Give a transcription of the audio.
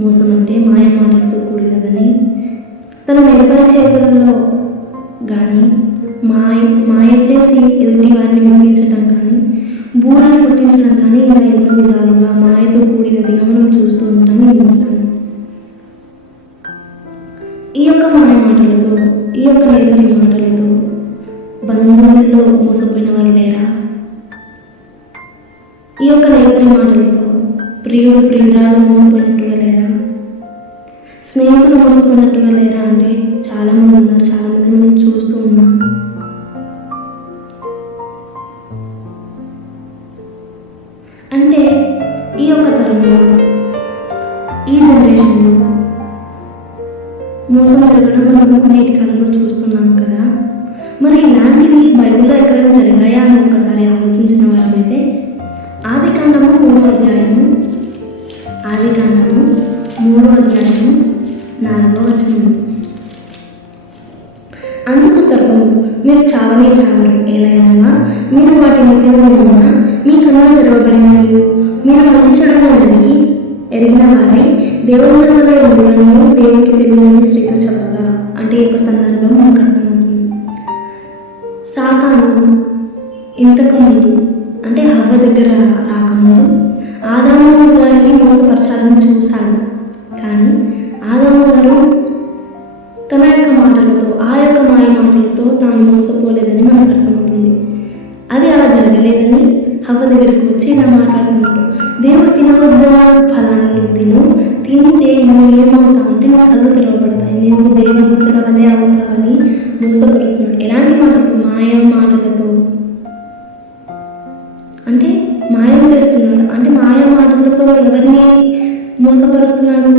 మోసం అంటే మాయ మాటలతో కూడినదని, తన నేర్పరిచేతులలో కానీ మాయ చేసి ఎదుటి వారిని మెప్పించడం కానీ, బూరలు పుట్టించడం కానీ, ఇలా ఎన్నో విధాలుగా మాయతో కూడినదిగా మనం చూస్తూ ఉంటాం ఈ మోసాన్ని. ఈ యొక్క మాయ మాటలతో, ఈ యొక్క నేర్పరి మాటలతో బంధువుల్లో మోసపోయిన వారు లేరా? ఈ యొక్క నేర్పరి మాటలతో ప్రియుడు ప్రియురాలు మోసపోయినట్టుగా లేరా? స్నేహితులు మోసపోయినట్టుగా లేరా? అంటే చాలామంది ఉన్నారు, చాలామంది మనం చూస్తూ ఉన్నాం. అంటే ఈ యొక్క తరంలో, ఈ జనరేషన్లో మోసం జరగడం మనం నేటి కాలంలో చూస్తున్నాం కదా. మరి ఇలాంటివి బైబిల్లో ఎక్కడైనా జరిగాయా అని ఒక్కసారి ఆలోచించిన వారమైతే ఆదికాండము 3వ అధ్యాయము 4వ వచనం. అందుకు సర్పము, మీరు చావనే చావరు, ఎలాగనగా మీరు వాటిని తినడం మీ కన్నులు తెరవబడినవి, మీరు మంచి చెడులను ఎరిగిన వారై దేవుని వల్ల ఉండులని దేవునికి తెలియని స్త్రీతో చెప్పగా. అంటే ఈ యొక్క సందర్భం మనకు అర్థమవుతుంది. సాతాను ఇంతకుముందు అంటే హవ్వ దగ్గర రాకముందు ఆదాము గారిని మోసపరచాలని చూశాడు. కానీ ఆదాము గారు తన యొక్క మాటలతో, ఆ యొక్క మాయ మాటలతో తాను మోసపోలేదని మనకు అర్థమవుతుంది. అది అలా జరగలేదని హవ్వ దగ్గరికి వచ్చి ఇలా మాట్లాడుతున్నారు. దేవుడు తినవద్దున ఫలాన్ని తిను, తింటే నువ్వు ఏమవుతావంటే నీ కళ్ళు తెరవబడతాయి, నువ్వు దేవదూతల వలె అవుతావని మోసపరుస్తున్నాడు. ఎలాంటి మాటలతో? మాయ మాటలతో. అంటే మాయం చేస్తున్నాడు. అంటే మాయ మాటలతో ఎవరిని మోసపరుస్తున్నాడు?